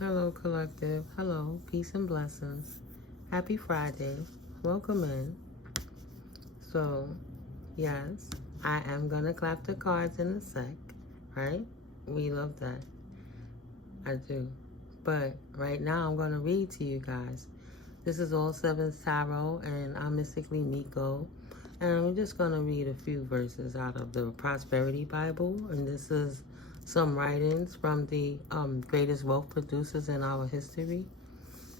Hello, collective. Hello, peace and blessings. Happy Friday. Welcome in. So, yes, I am going to clap the cards in a sec, right? We love that. I do. But right now, I'm going to read to you guys. This is All Sevens Tarot, and I'm Mystically Miko. And we're just going to read a few verses out of the Prosperity Bible. And this is some writings from the greatest wealth producers in our history.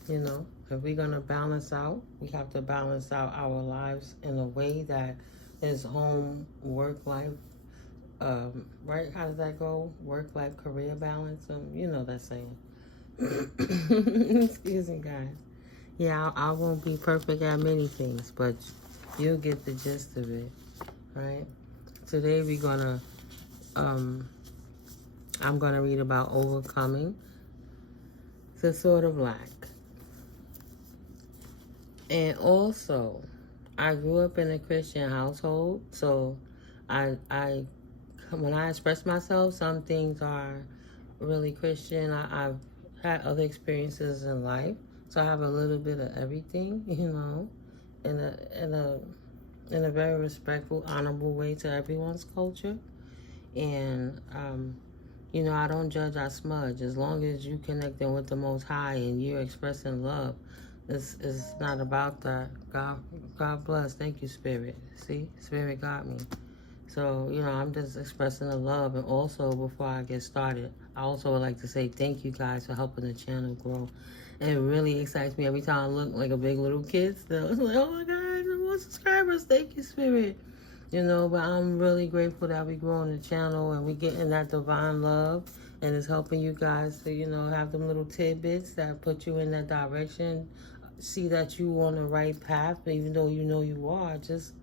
You know, if we're going to balance out, we have to balance out our lives in a way that is home, work, life, right? How does that go? Work, life, career balance. You know that saying. Excuse me, guys. Yeah, I won't be perfect at many things, but you'll get the gist of it, right? Today we're gonna, I'm gonna read about overcoming the sort of lack. And also, I grew up in a Christian household, so I when I express myself, some things are really Christian. I've had other experiences in life, so I have a little bit of everything, you know, in a very respectful, honorable way to everyone's culture. And you know, I don't judge, I smudge. As long as you connecting with the Most High and you're expressing love, it's not about that. God bless. Thank you, Spirit. See, Spirit got me. So, you know, I'm just expressing the love. And also, before I get started, I also would like to say thank you guys for helping the channel grow. And it really excites me every time I look like a big little kid still. It's like, oh my God, more subscribers. Thank you, Spirit. You know, but I'm really grateful that we growing the channel and we getting that divine love. And it's helping you guys to, you know, have them little tidbits that put you in that direction. See that you on the right path, even though you know you are. Just,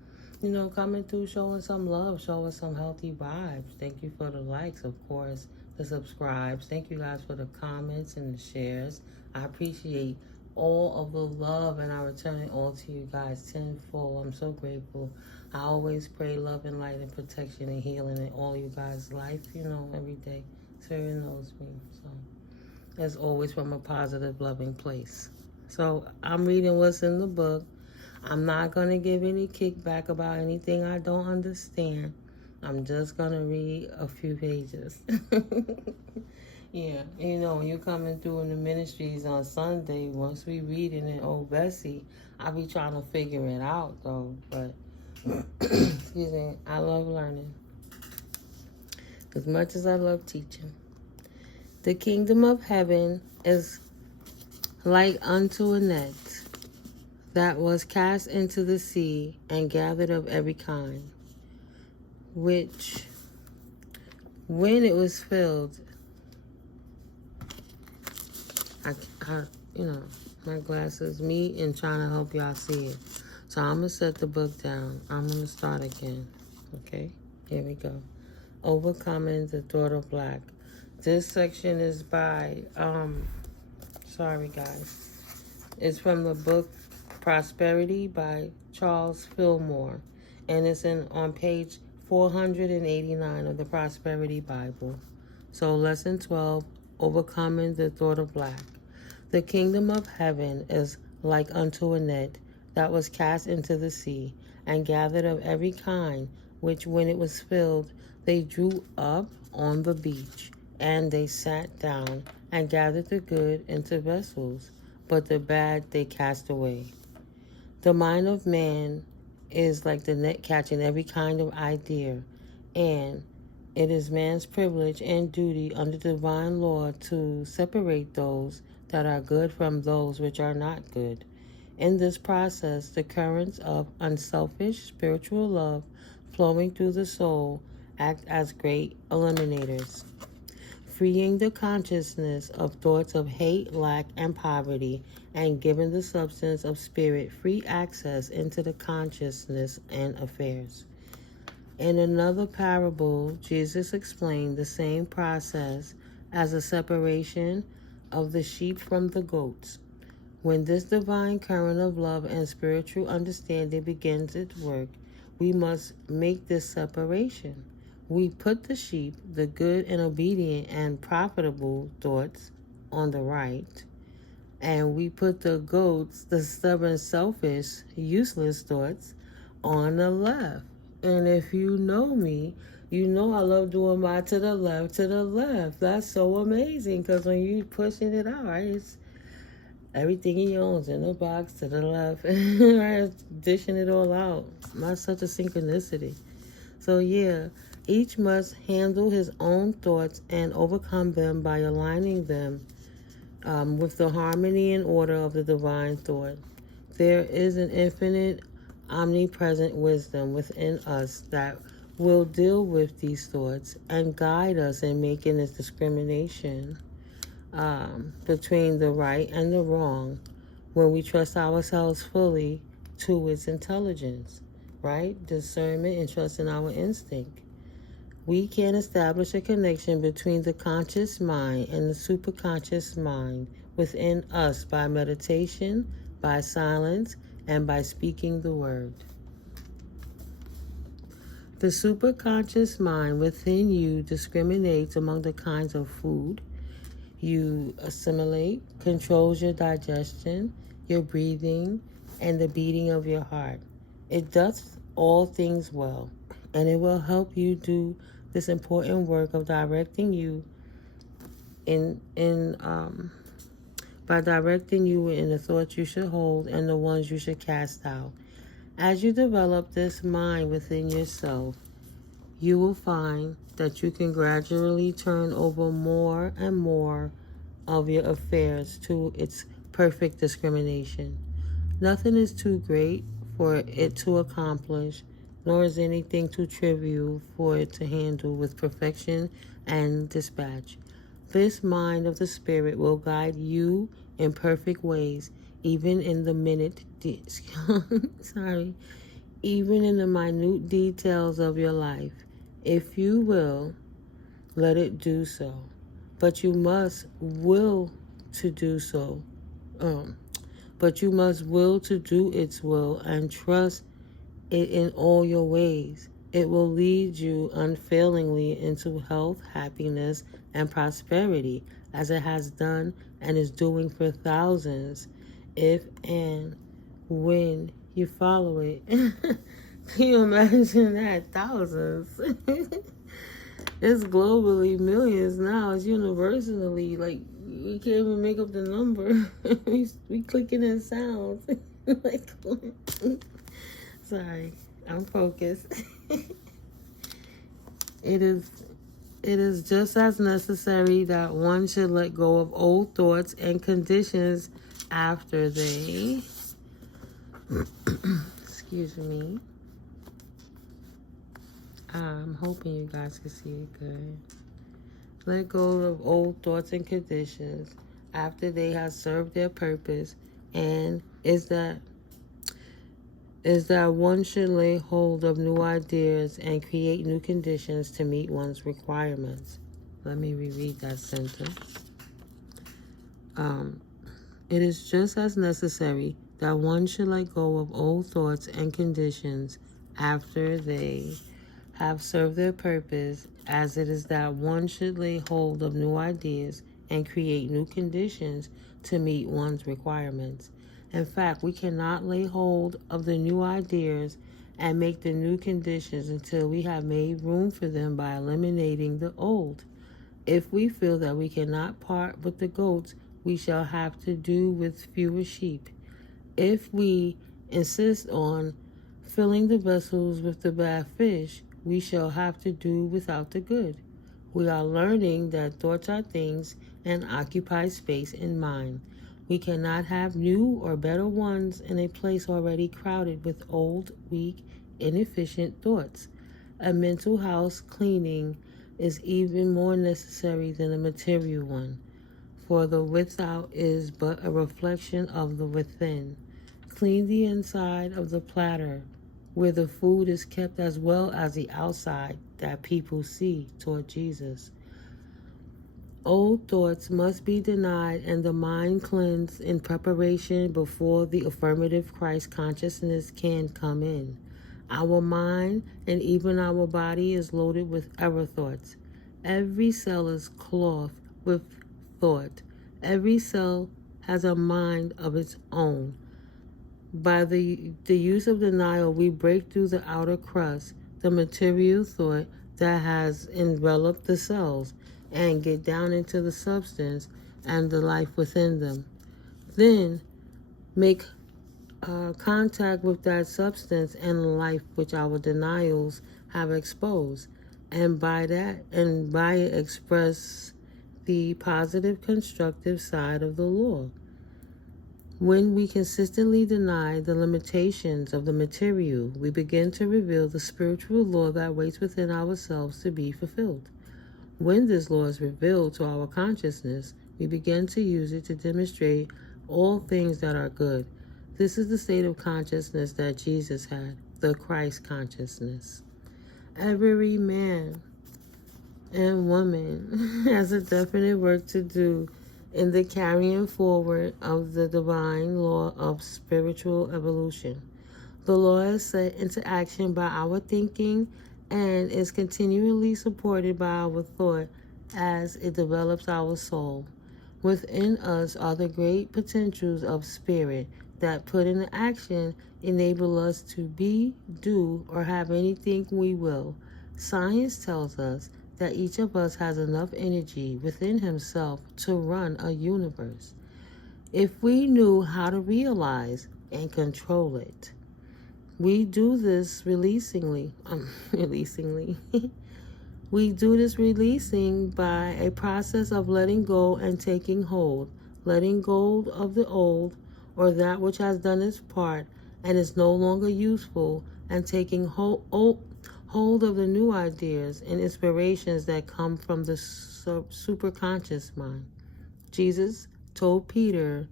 you know, coming through, showing some love, showing some healthy vibes. Thank you for the likes, of course, the subscribes. Thank you guys for the comments and the shares. I appreciate all of the love, and I return it all to you guys tenfold. I'm so grateful. I always pray love and light and protection and healing in all you guys' life, you know, every day. Spirit knows me. So, as always, from a positive, loving place. So, I'm reading what's in the book. I'm not going to give any kickback about anything I don't understand. I'm just going to read a few pages. Yeah, you know, when you're coming through in the ministries on Sunday, once we read it in Old Bessie, I be trying to figure it out, though. But, excuse me, I love learning as much as I love teaching. The kingdom of heaven is like unto a net that was cast into the sea and gathered of every kind, which, when it was filled, I you know, my glasses, me and trying to help y'all see it. So I'm going to set the book down. I'm going to start again. Okay? Here we go. Overcoming the Thought of Black. This section is by, sorry guys. It's from the book Prosperity by Charles Fillmore. And it's on page 489 of the Prosperity Bible. So lesson 12, Overcoming the Thought of Black. The kingdom of heaven is like unto a net that was cast into the sea, and gathered of every kind, which when it was filled, they drew up on the beach, and they sat down, and gathered the good into vessels, but the bad they cast away. The mind of man is like the net catching every kind of idea, and it is man's privilege and duty under divine law to separate those that are good from those which are not good. In this process, the currents of unselfish spiritual love flowing through the soul act as great eliminators, freeing the consciousness of thoughts of hate, lack, and poverty, and giving the substance of spirit free access into the consciousness and affairs. In another parable, Jesus explained the same process as a separation of the sheep from the goats. When this divine current of love and spiritual understanding begins its work, we must make this separation. We put the sheep, the good and obedient and profitable thoughts, on the right, and we put the goats, the stubborn, selfish, useless thoughts, on the left. And if you know me, you know I love doing my to the left, to the left. That's so amazing, because when you pushing it out, right, it's everything he owns in the box to the left, right, dishing it all out. Not such a synchronicity. So yeah, each must handle his own thoughts and overcome them by aligning them with the harmony and order of the divine thought. There is an infinite, omnipresent wisdom within us that will deal with these thoughts and guide us in making this discrimination between the right and the wrong when we trust ourselves fully to its intelligence, right? Discernment and trust in our instinct. We can establish a connection between the conscious mind and the superconscious mind within us by meditation, by silence, and by speaking the word. The superconscious mind within you discriminates among the kinds of food you assimilate, controls your digestion, your breathing, and the beating of your heart. It does all things well, and it will help you do this important work of directing you by directing you in the thoughts you should hold and the ones you should cast out. As you develop this mind within yourself, you will find that you can gradually turn over more and more of your affairs to its perfect discrimination. Nothing is too great for it to accomplish, nor is anything too trivial for it to handle with perfection and dispatch. This mind of the Spirit will guide you in perfect ways, even in the even in the minute details of your life. If you will, let it do so. But you must will to do so. But you must will to do its will and trust it in all your ways. It will lead you unfailingly into health, happiness, and prosperity, as it has done and is doing for thousands, if and when you follow it. Can you imagine that? Thousands. It's globally millions now. It's universally. Like, we can't even make up the number. we clicking in sounds. Like, sorry, I'm focused. It is just as necessary that one should let go of old thoughts and conditions after they excuse me. I'm hoping you guys can see it good. Let go of old thoughts and conditions after they have served their purpose, and is that one should lay hold of new ideas and create new conditions to meet one's requirements. Let me reread that sentence. It is just as necessary that one should let go of old thoughts and conditions after they have served their purpose, as it is that one should lay hold of new ideas and create new conditions to meet one's requirements. In fact, we cannot lay hold of the new ideas and make the new conditions until we have made room for them by eliminating the old. If we feel that we cannot part with the goats, we shall have to do with fewer sheep. If we insist on filling the vessels with the bad fish, we shall have to do without the good. We are learning that thoughts are things and occupy space in mind. We cannot have new or better ones in a place already crowded with old, weak, inefficient thoughts. A mental house cleaning is even more necessary than a material one, for the without is but a reflection of the within. Clean the inside of the platter, where the food is kept, as well as the outside that people see toward Jesus. Old thoughts must be denied and the mind cleansed in preparation before the affirmative Christ consciousness can come in. Our mind and even our body is loaded with error thoughts. Every cell is clothed with thought. Every cell has a mind of its own. By the use of denial, we break through the outer crust, the material thought that has enveloped the cells, and get down into the substance and the life within them. Then make contact with that substance and life which our denials have exposed, and by it express the positive constructive side of the law. When we consistently deny the limitations of the material, we begin to reveal the spiritual law that waits within ourselves to be fulfilled. When this law is revealed to our consciousness, we begin to use it to demonstrate all things that are good. This is the state of consciousness that Jesus had, the Christ consciousness. Every man and woman has a definite work to do in the carrying forward of the divine law of spiritual evolution. The law is set into action by our thinking and is continually supported by our thought as it develops our soul. Within us are the great potentials of spirit that put into action enable us to be, do, or have anything we will. Science tells us that each of us has enough energy within himself to run a universe. If we knew how to realize and control it, we do this releasing by a process of letting go and taking hold, letting go of the old or that which has done its part and is no longer useful, and taking hold of the new ideas and inspirations that come from the superconscious mind. Jesus told Peter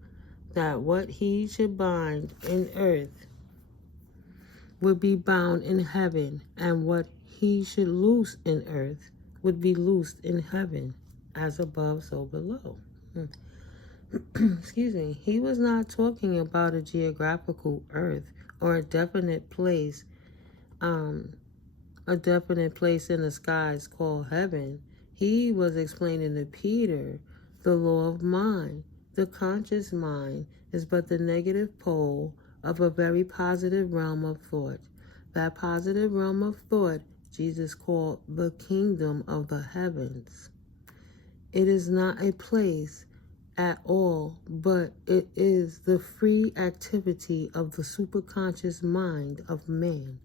that what he should bind in earth would be bound in heaven, and what he should loose in earth would be loosed in heaven, as above, so below. Excuse me. He was not talking about a geographical earth or a definite place in the skies called heaven. He was explaining to Peter the law of mind. The conscious mind is but the negative pole of a very positive realm of thought. That positive realm of thought Jesus called the kingdom of the heavens. It is not a place at all, but it is the free activity of the superconscious mind of man.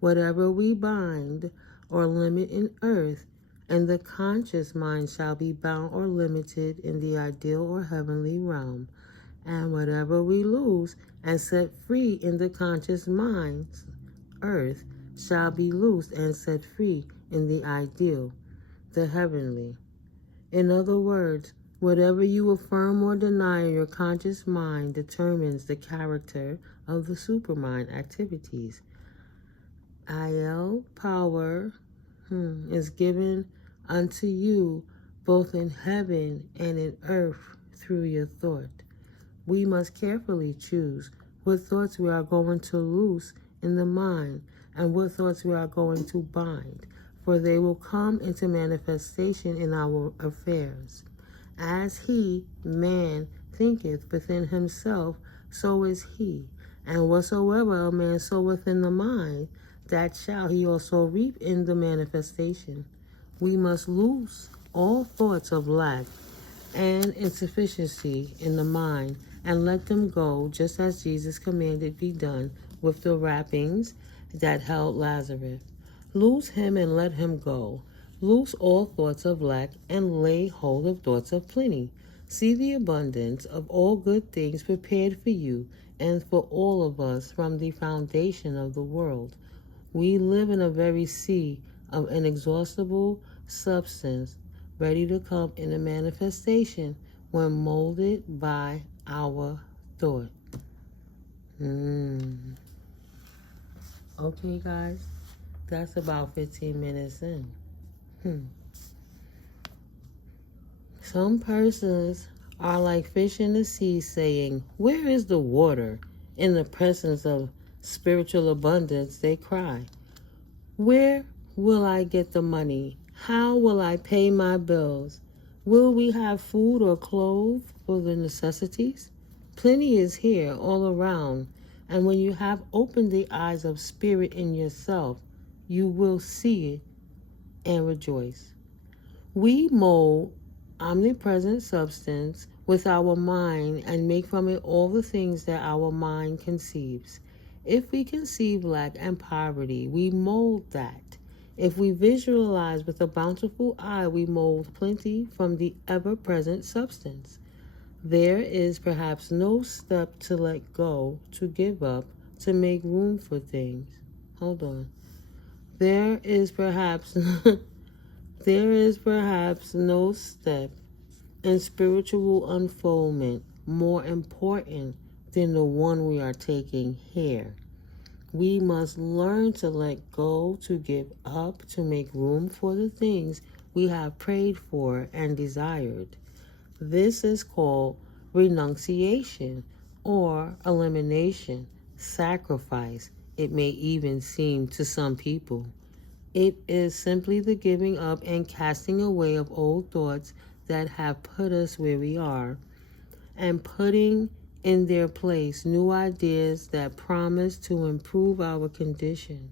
Whatever we bind or limit in earth, and the conscious mind shall be bound or limited in the ideal or heavenly realm. And whatever we lose and set free in the conscious mind's earth shall be loosed and set free in the ideal, the heavenly. In other words, whatever you affirm or deny in your conscious mind determines the character of the supermind activities. IL power is given unto you both in heaven and in earth through your thought. We must carefully choose what thoughts we are going to loose in the mind and what thoughts we are going to bind, for they will come into manifestation in our affairs. As he, man, thinketh within himself, so is he. And whatsoever a man soweth in the mind, that shall he also reap in the manifestation. We must loose all thoughts of lack and insufficiency in the mind and let them go, just as Jesus commanded be done with the wrappings that held Lazarus. Loose him and let him go. Loose all thoughts of lack and lay hold of thoughts of plenty. See the abundance of all good things prepared for you and for all of us from the foundation of the world. We live in a very sea of inexhaustible substance, ready to come into manifestation when molded by our thought. Okay, guys, that's about 15 minutes in. Some persons are like fish in the sea saying, "Where is the water?" In the presence of spiritual abundance, they cry, "Where will I get the money? How will I pay my bills?" Will we have food or clothes for the necessities? Plenty is here all around, and when you have opened the eyes of spirit in yourself, you will see it and rejoice. We mold omnipresent substance with our mind and make from it all the things that our mind conceives. If we conceive lack and poverty, we mold that. If we visualize with a bountiful eye, we mold plenty from the ever-present substance. There is perhaps no step to let go, to give up, to make room for things. Hold on. There is perhaps no step in spiritual unfoldment more important than the one we are taking here. We must learn to let go, to give up, to make room for the things we have prayed for and desired. This is called renunciation or elimination, sacrifice, it may even seem to some people. It is simply the giving up and casting away of old thoughts that have put us where we are, and putting in their place new ideas that promise to improve our condition.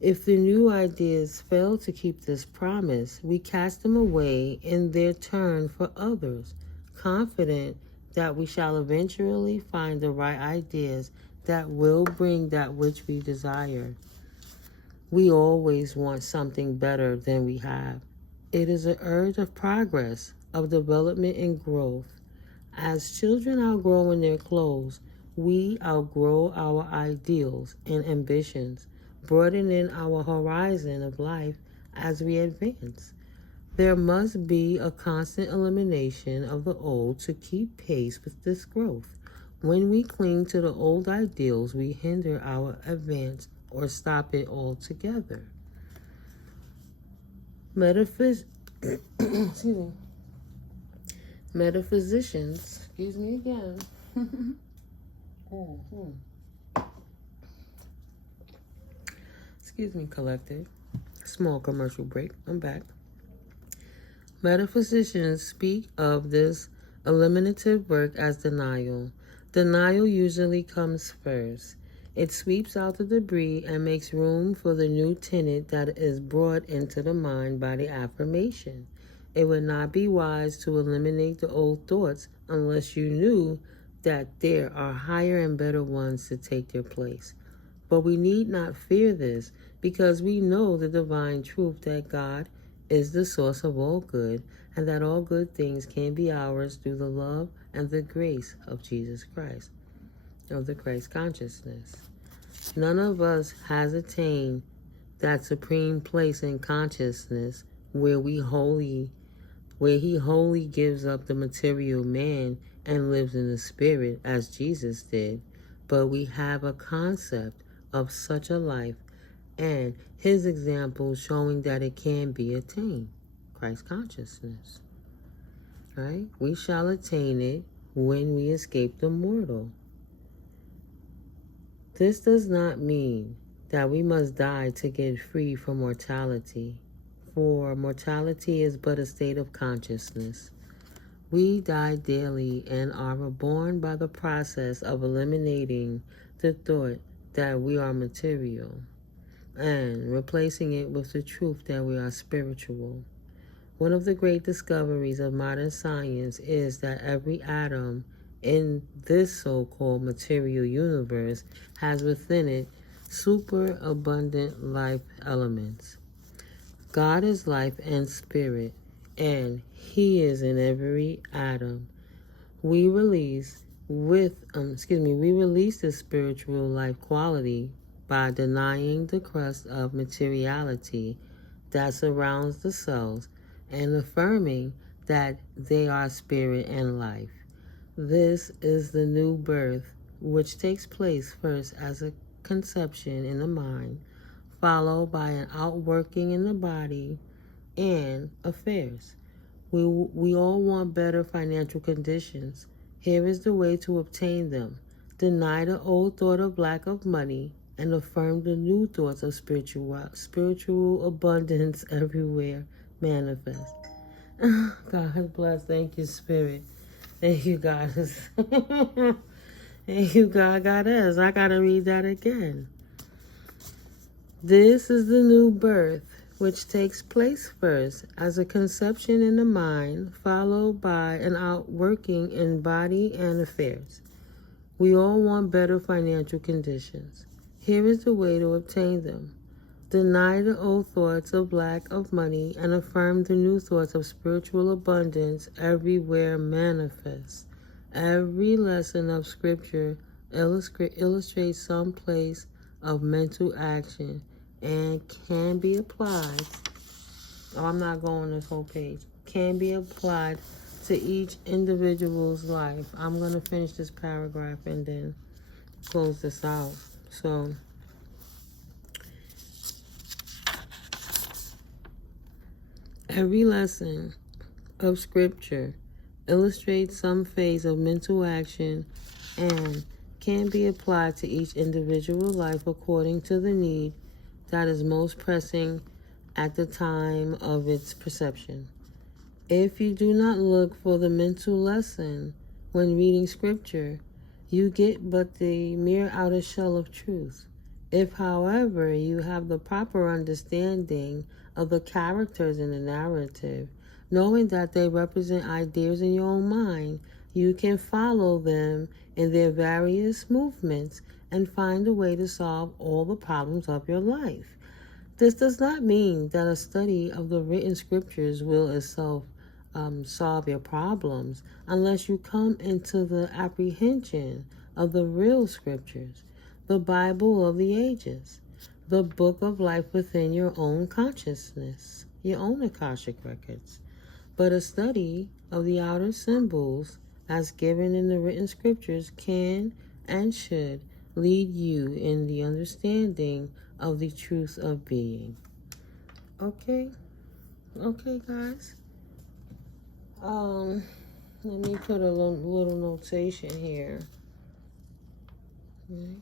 If the new ideas fail to keep this promise, we cast them away in their turn for others, confident that we shall eventually find the right ideas that will bring that which we desire. We always want something better than we have. It is an urge of progress, of development and growth. As children outgrow in their clothes, we outgrow our ideals and ambitions, broadening our horizon of life as we advance. There must be a constant elimination of the old to keep pace with this growth. When we cling to the old ideals, we hinder our advance or stop it altogether. Metaphysicians, excuse me again. Excuse me, collective. Small commercial break. I'm back. Metaphysicians speak of this eliminative work as denial. Denial usually comes first. It sweeps out the debris and makes room for the new tenet that is brought into the mind by the affirmation. It would not be wise to eliminate the old thoughts unless you knew that there are higher and better ones to take their place. But we need not fear this, because we know the divine truth that God is the source of all good, and that all good things can be ours through the love and the grace of Jesus Christ, of the Christ consciousness. None of us has attained that supreme place in consciousness where he wholly gives up the material man and lives in the spirit as Jesus did. But we have a concept of such a life and his example showing that it can be attained. Christ consciousness. Right? We shall attain it when we escape the mortal. This does not mean that we must die to get free from mortality, for mortality is but a state of consciousness. We die daily and are reborn by the process of eliminating the thought that we are material and replacing it with the truth that we are spiritual. One of the great discoveries of modern science is that every atom in this so-called material universe has within it superabundant life elements. God is life and spirit, and he is in every atom. We release this spiritual life quality by denying the crust of materiality that surrounds the cells and affirming that they are spirit and life. This is the new birth, which takes place first as a conception in the mind, followed by an outworking in the body and affairs. We all want better financial conditions. Here is the way to obtain them. Deny the old thought of lack of money and affirm the new thoughts of spiritual abundance everywhere manifest. God bless. Thank you, Spirit. Thank you, God. Thank you, God. Goddess. I gotta read that again. This is the new birth, which takes place first as a conception in the mind, followed by an outworking in body and affairs. We all want better financial conditions. Here is the way to obtain them. Deny the old thoughts of lack of money and affirm the new thoughts of spiritual abundance everywhere manifest. Every lesson of Scripture illustrates some place of mental action and can be applied. Oh, I'm not going this whole page. Can be applied to each individual's life. I'm going to finish this paragraph and then close this out. So, every lesson of Scripture illustrates some phase of mental action and can be applied to each individual life according to the need that is most pressing at the time of its perception. If you do not look for the mental lesson when reading Scripture, you get but the mere outer shell of truth. If, however, you have the proper understanding of the characters in the narrative, knowing that they represent ideas in your own mind, you can follow them in their various movements and find a way to solve all the problems of your life. This does not mean that a study of the written Scriptures will itself solve your problems unless you come into the apprehension of the real Scriptures, the Bible of the ages, the book of life within your own consciousness, your own Akashic records. But a study of the outer symbols as given in the written Scriptures can and should lead you in the understanding of the truth of being. Okay, guys. Let me put a little notation here. Okay.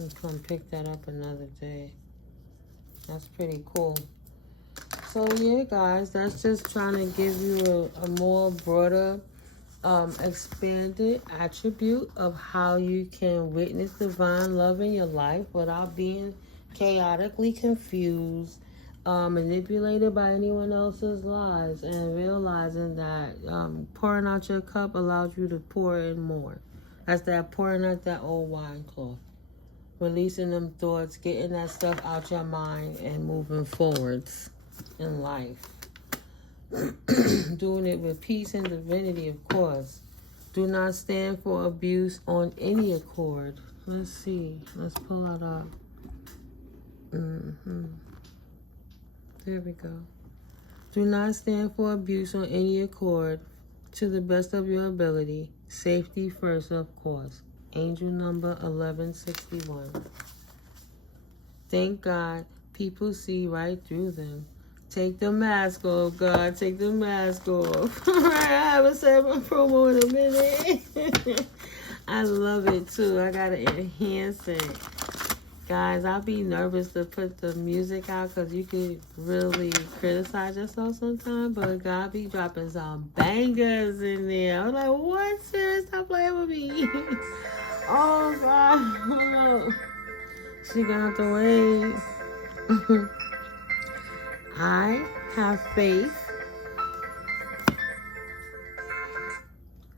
I'll come pick that up another day. That's pretty cool. So yeah, guys, that's just trying to give you a more broader, expanded attribute of how you can witness divine love in your life without being chaotically confused, manipulated by anyone else's lies, and realizing that pouring out your cup allows you to pour in more. That's that pouring out that old wine cloth. Releasing them thoughts, getting that stuff out your mind, and moving forwards in life. Doing it with peace and divinity, of course. Do not stand for abuse on any accord. Let's see. Let's pull that up. There we go. Do not stand for abuse on any accord. To the best of your ability. Safety first, of course. Angel number 1161. Thank God people see right through them. Take the mask off, God. Take the mask off. All right, I haven't said my promo in a minute. I love it, too. I got to enhance it. Guys, I'll be nervous to put the music out because you could really criticize yourself sometimes, but God be dropping some bangers in there. I'm like, what? Sarah, stop playing with me. Oh, God. Oh, no. She got the way. I have faith.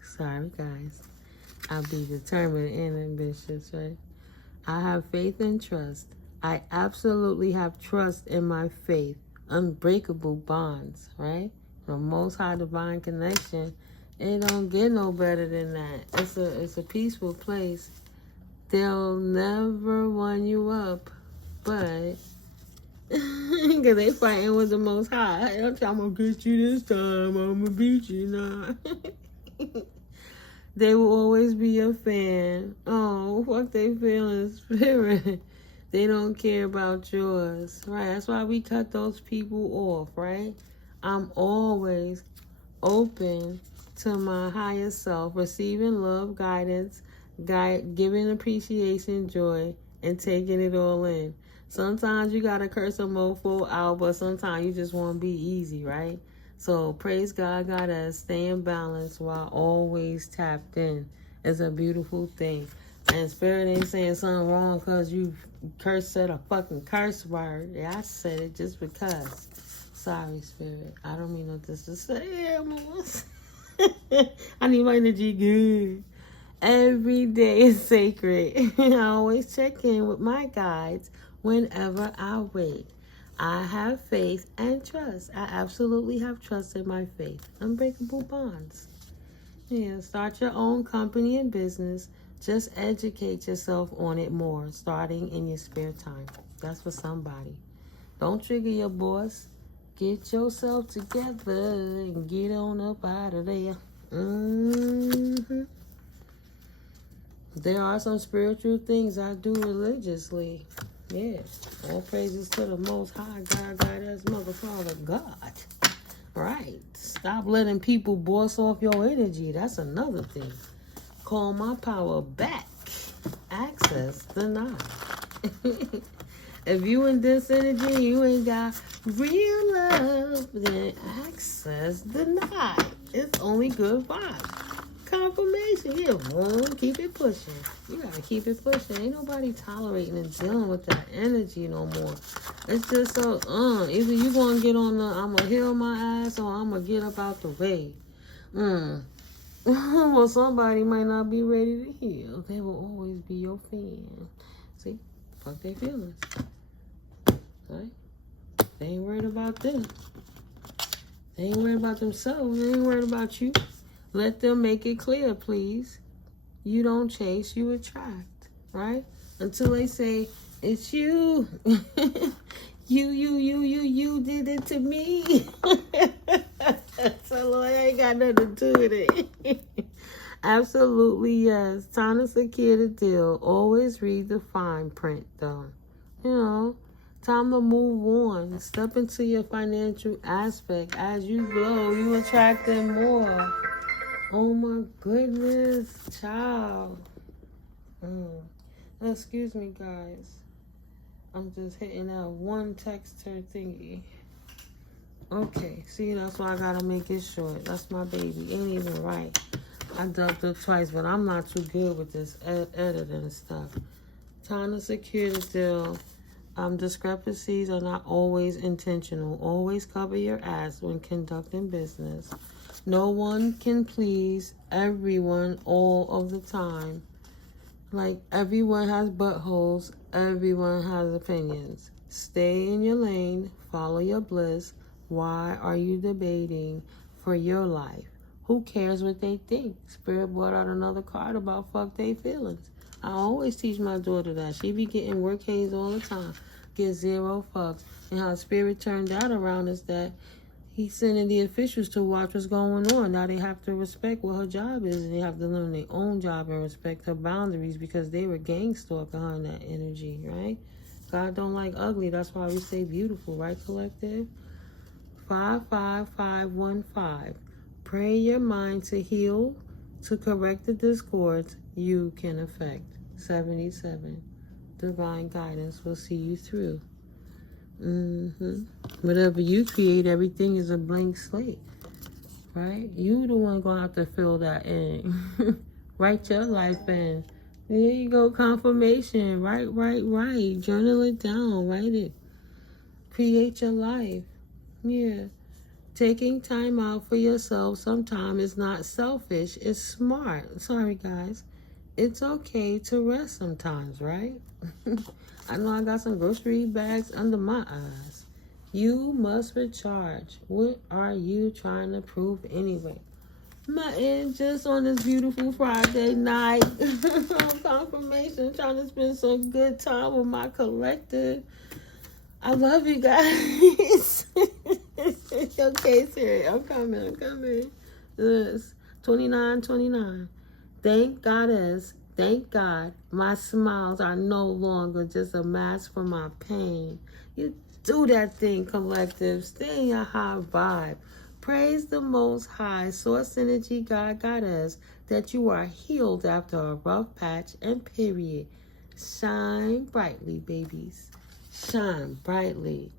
Sorry, guys. I'll be determined and ambitious, right? I have faith and trust. I absolutely have trust in my faith. Unbreakable bonds, right? The Most High Divine Connection. It don't get no better than that. It's a peaceful place. They'll never one you up, but because they fighting with the Most High. I'm gonna get you this time. I'm gonna beat you now. They will always be your fan. Oh, fuck they feeling spirit. They don't care about yours, right? That's why we cut those people off, right? I'm always open to my higher self, receiving love, guidance, giving appreciation, joy, and taking it all in. Sometimes you gotta curse a mofo out, but sometimes you just want to be easy, right? So praise God, Goddess. Stay in balance while always tapped in. It's a beautiful thing. And Spirit ain't saying something wrong because you said a fucking curse word. Yeah, I said it just because. Sorry, Spirit. I don't mean no disrespect. I need my energy good. Every day is sacred. I always check in with my guides whenever I wake. I have faith and trust. I absolutely have trust in my faith. Unbreakable bonds. Yeah, start your own company and business. Just educate yourself on it more, starting in your spare time. That's for somebody. Don't trigger your boss. Get yourself together and get on up out of there. There are some spiritual things I do religiously. Yeah. All praises to the Most High God, Goddess, Mother, Father, God. Right. Stop letting people boss off your energy. That's another thing. Call my power back. Access denied. If you in this energy, you ain't got real love, then access denied. It's only good vibes. Confirmation, yeah, keep it pushing. You gotta keep it pushing. Ain't nobody tolerating and dealing with that energy no more. It's just so, either you gonna get on the, I'm gonna heal my ass, or I'm gonna get up out the way. Well, somebody might not be ready to heal. They will always be your fan. See, fuck their feelings. Right? They ain't worried about them. They ain't worried about themselves. They ain't worried about you. Let them make it clear, please. You don't chase, you attract, right? Until they say, it's you. You did it to me. So, Lord, I ain't got nothing to do with it. Absolutely, yes. Time to secure the deal. Always read the fine print, though. You know, time to move on. Step into your financial aspect. As you grow, you attracting more. Oh my goodness, child. Excuse me, guys. I'm just hitting that one texter thingy. Okay, see, that's why I gotta make it short. That's my baby. Ain't even right. I dubbed it twice, but I'm not too good with this editing stuff. Time to secure the deal. Discrepancies are not always intentional. Always cover your ass when conducting business. No one can please everyone all of the time. Like, everyone has buttholes. Everyone has opinions. Stay in your lane. Follow your bliss. Why are you debating for your life? Who cares what they think? Spirit brought out another card about fuck they feelings. I always teach my daughter that. She be getting work haze all the time. Get zero fucks. And how Spirit turned that around is that he's sending the officials to watch what's going on. Now they have to respect what her job is, and they have to learn their own job and respect her boundaries because they were gang stalking her in that energy, right? God don't like ugly. That's why we say beautiful, right, collective? 55515. Pray your mind to heal, to correct the discords you can affect. 77. Divine guidance will see you through. Whatever you create, everything is a blank slate, right? You the one gonna have to fill that in. Write your life in. There you go, confirmation. Right. Journal it down. Write it. Create your life. Yeah. Taking time out for yourself sometimes is not selfish. It's smart. Sorry, guys. It's okay to rest sometimes, right? I know I got some grocery bags under my eyes. You must recharge. What are you trying to prove anyway? Nothing, just on this beautiful Friday night. Confirmation, trying to spend some good time with my collective. I love you guys. Okay, Siri, I'm coming. This 29. Thank Goddess. Thank God my smiles are no longer just a mask for my pain. You do that thing, collective. Stay in your high vibe. Praise the Most High, Source Energy, God, Goddess, that you are healed after a rough patch and period. Shine brightly, babies. Shine brightly.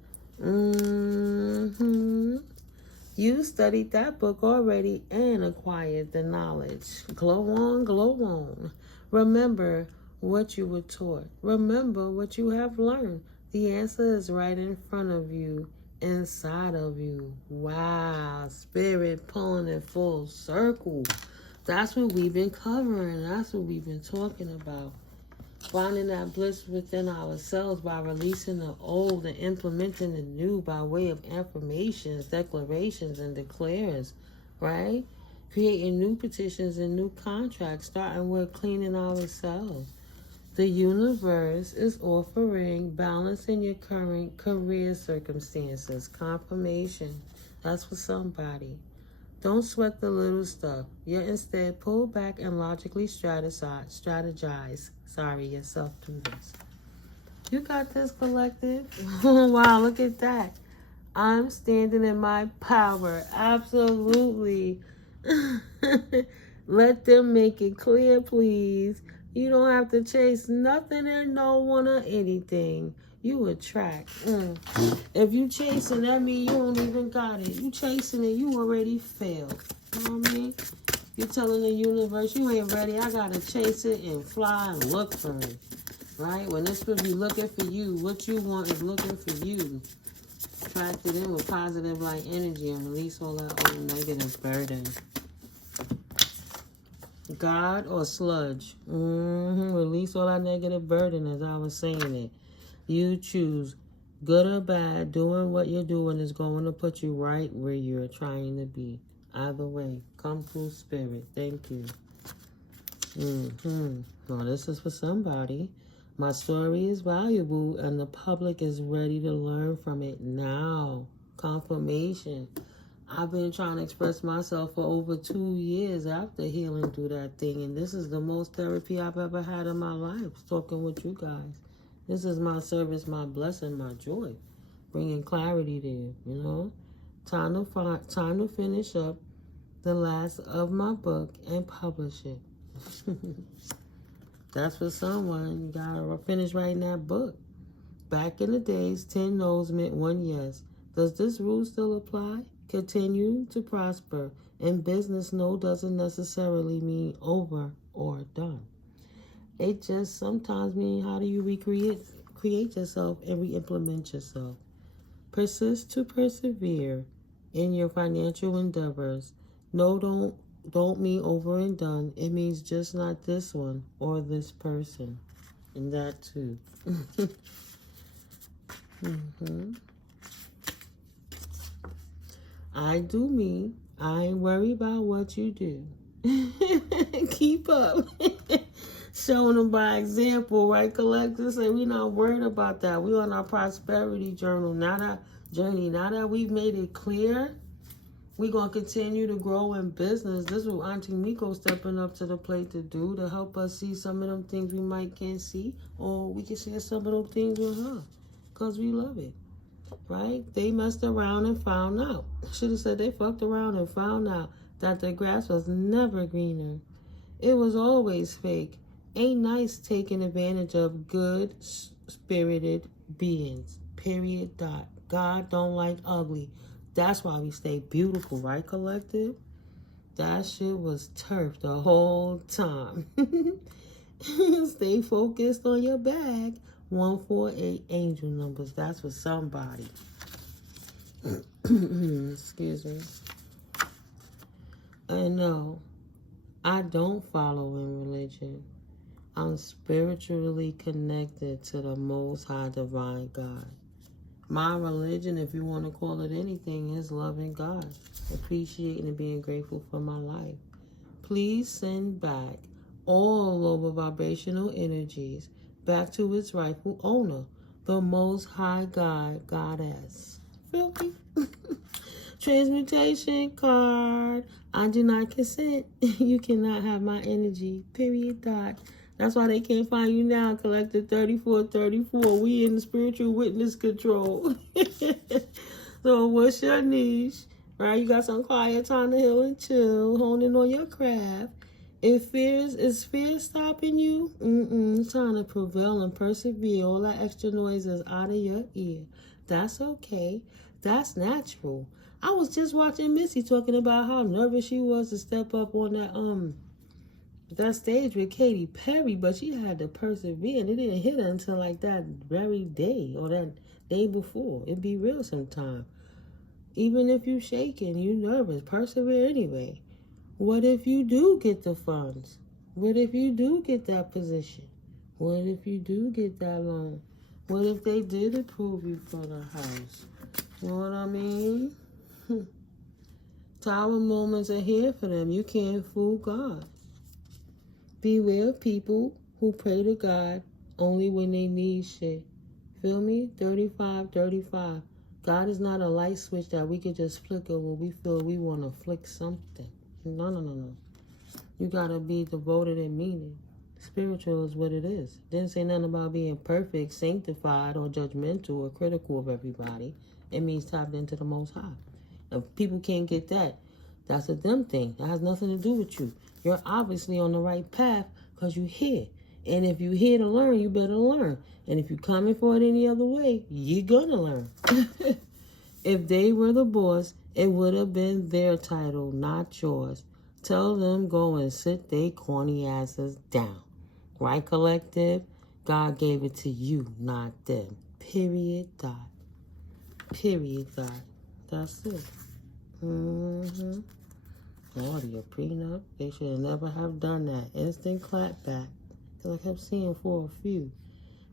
You You studied that book already and acquired the knowledge. Glow on, glow on. Remember what you were taught. Remember what you have learned. The answer is right in front of you, inside of you. Wow, spirit pulling it full circle. That's what we've been covering. That's what we've been talking about. Finding that bliss within ourselves by releasing the old and implementing the new by way of affirmations, declarations, and declares, right? Creating new petitions and new contracts, starting with cleaning ourselves. The universe is offering balance in your current career circumstances. Confirmation. That's for somebody. Don't sweat the little stuff. Yet instead, pull back and logically strategize. Yourself through this. You got this, collective. Wow, look at that. I'm standing in my power. Absolutely. Let them make it clear, please. You don't have to chase nothing and no one or anything. You attract. If you chasing, that means you don't even got it. You chasing it, you already failed. You know what I mean? You're telling the universe, you ain't ready. I got to chase it and fly and look for it. Right? When it's supposed to be looking for you, what you want is looking for you. Attract it in with positive light energy and release all that old negative burden. God or sludge. Release all that negative burden, as I was saying it. You choose. Good or bad, doing what you're doing is going to put you right where you're trying to be. Either way, come through, spirit. Thank you. Well, this is for somebody. My story is valuable and the public is ready to learn from it now. Confirmation. I've been trying to express myself for over 2 years after healing through that thing. And this is the most therapy I've ever had in my life, talking with you guys. This is my service, my blessing, my joy. Bringing clarity there, you know. Time to finish up the last of my book and publish it. That's for someone. You gotta finish writing that book. Back in the days, 10 no's meant 1 yes. Does this rule still apply? Continue to prosper. In business, no doesn't necessarily mean over or done. It just sometimes means how do you create yourself and re-implement yourself. Persist to persevere in your financial endeavors. No, don't mean over and done. It means just not this one or this person. And that too. I do me. I ain't worried about what you do. Keep up. Showing them by example, right, collectors? Say we not worried about that. We on our prosperity journey. Now that we've made it clear, we're going to continue to grow in business. This is what Auntie Miko stepping up to the plate to do, to help us see some of them things we might can't see, or we can share some of those things with her because we love it, right? They messed around and found out. Should have said they fucked around and found out that the grass was never greener. It was always fake. Ain't nice taking advantage of good-spirited beings. Period. Dot. God don't like ugly. That's why we stay beautiful, right, collective? That shit was turf the whole time. Stay focused on your bag. 148 angel numbers. That's for somebody. Excuse me. I know. I don't follow in religion. I'm spiritually connected to the Most High Divine God. My religion, if you want to call it anything, is loving God, appreciating and being grateful for my life. Please send back all lower vibrational energies back to its rightful owner, the Most High God, Goddess. Feel me? Transmutation card. I do not consent. You cannot have my energy. Period. Dot. That's why they can't find you now, Collective 3434. We in the spiritual witness control. So what's your niche? Right? You got some quiet time to heal and chill, honing on your craft. Is fear stopping you? It's time to prevail and persevere. All that extra noise is out of your ear. That's okay. That's natural. I was just watching Missy talking about how nervous she was to step up on that stage with Katy Perry, but she had to persevere, and it didn't hit her until like that very day or that day before. It be real sometime. Even if you shaking, you nervous, persevere anyway. What if you do get the funds? What if you do get that position? What if you do get that loan? What if they did approve you for the house? You know what I mean? Tower moments are here for them. You can't fool God. Beware of people who pray to God only when they need shit. Feel me? 35. God is not a light switch that we could just flicker when we feel we want to flick something. No. You got to be devoted and meaning. Spiritual is what it is. Didn't say nothing about being perfect, sanctified, or judgmental or critical of everybody. It means tapped into the Most High. If people can't get that, that's a them thing. That has nothing to do with you. You're obviously on the right path because you're here. And if you're here to learn, you better learn. And if you're coming for it any other way, you're going to learn. If they were the boss, it would have been their title, not yours. Tell them go and sit they corny asses down. Right, collective? God gave it to you, not them. Period. That's it. Audio prenup. They should never have done that. Instant clap back. Because I kept seeing for a few.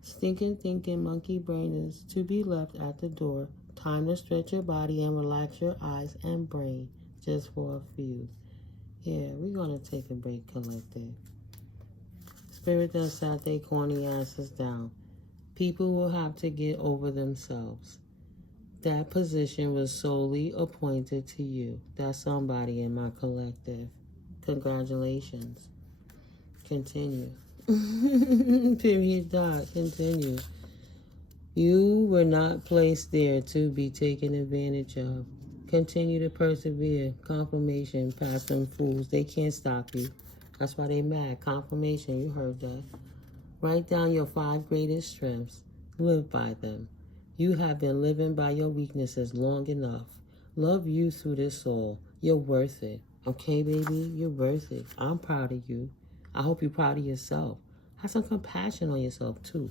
Stinking thinking monkey brain is to be left at the door. Time to stretch your body and relax your eyes and brain. Just for a few. Yeah, we're going to take a break, collective. Spirit that sat they corny asses down. People will have to get over themselves. That position was solely appointed to you. That's somebody in my collective. Congratulations. Continue. Period. Continue. You were not placed there to be taken advantage of. Continue to persevere. Confirmation. Past them fools. They can't stop you. That's why they mad. Confirmation. You heard that. Write down your 5 greatest strengths. Live by them. You have been living by your weaknesses long enough. Love you through this soul. You're worth it. Okay, baby? You're worth it. I'm proud of you. I hope you're proud of yourself. Have some compassion on yourself, too.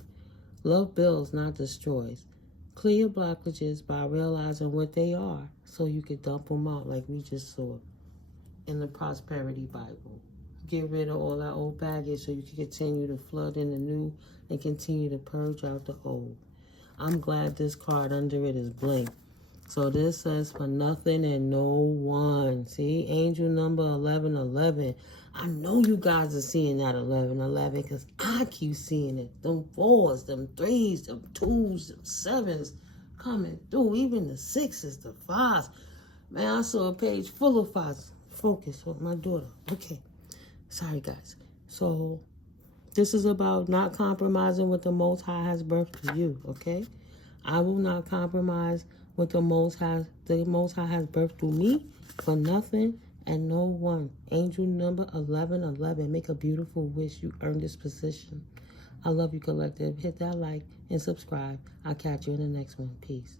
Love builds, not destroys. Clear your blockages by realizing what they are so you can dump them out like we just saw in the Prosperity Bible. Get rid of all that old baggage so you can continue to flood in the new and continue to purge out the old. I'm glad this card under it is blank. So this says for nothing and no one. See, angel number 1111. I know you guys are seeing that 1111 because I keep seeing it. Them 4s, them 3s, them 2s, them 7s coming through. Even the 6s, the 5s. Man, I saw a page full of 5s. Focus with my daughter. Okay. Sorry, guys. So this is about not compromising what the Most High has birthed for you, okay? I will not compromise what the Most High has birthed through me for nothing and no one. Angel number 1111. Make a beautiful wish. You earned this position. I love you, collective. Hit that like and subscribe. I'll catch you in the next one. Peace.